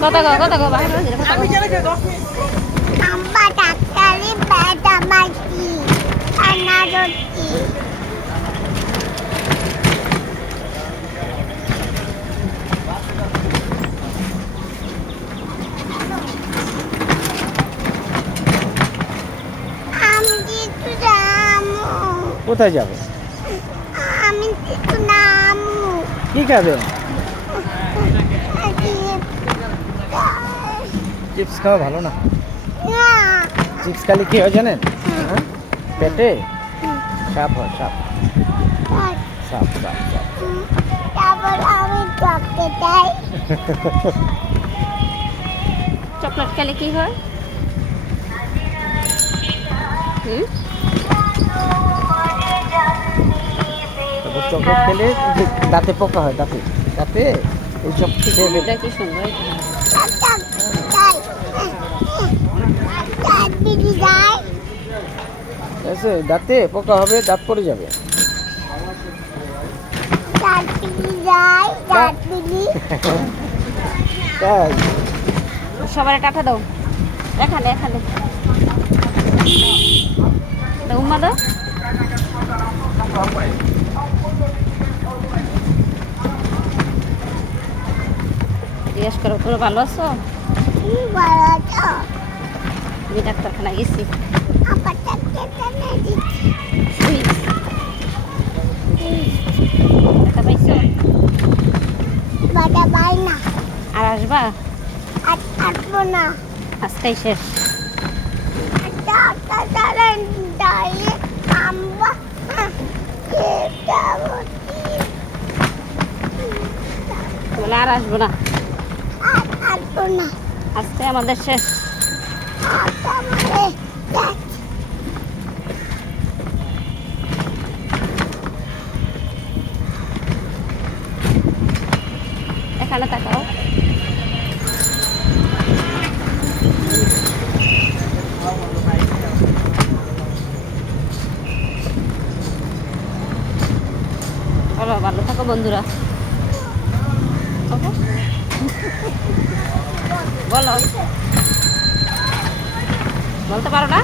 কথা কো বাইরে আমি জানি যে 10 মিনিট আম্মা ডাক্তারি বেটা মাছি আনা রুটি আমি তো যাবো কোথায় যাবে? আমি তো নামু কি খাবে? চিপস খাওয়া ভালো না। চিপস খালি কি হয় জানেন? হ্যাঁ পেটে সাপ হয়, সাপ সাপ সাপ সাপ। তারপর আমি চকলেট চাই চকলেট খেলে কি হয়? তারপর চকলেট খেলে দাঁতে পোকা হয়, দাঁতে দাঁতে এইসব খেয়ে এটা কি সুন্দর। আছে দাঁতে পোকা হবে, দাঁত পড়ে যাবে। তাই সবাই টাটা দাও। এখানে এখানে দাও উম্মা দাও। জিজ্ঞেস করো তোমরা ভালো আছো? আমি ডাক্তারখানা গেছি। টাকা পাইছো? আর আসবা? আসবো না আজকেই শেষ। বলে আর আসবো না, আজকে আমাদের শেষ। এখানে তাকাও। বলো ভালো থাকো বন্ধুরা। বলো বলতে পারো না?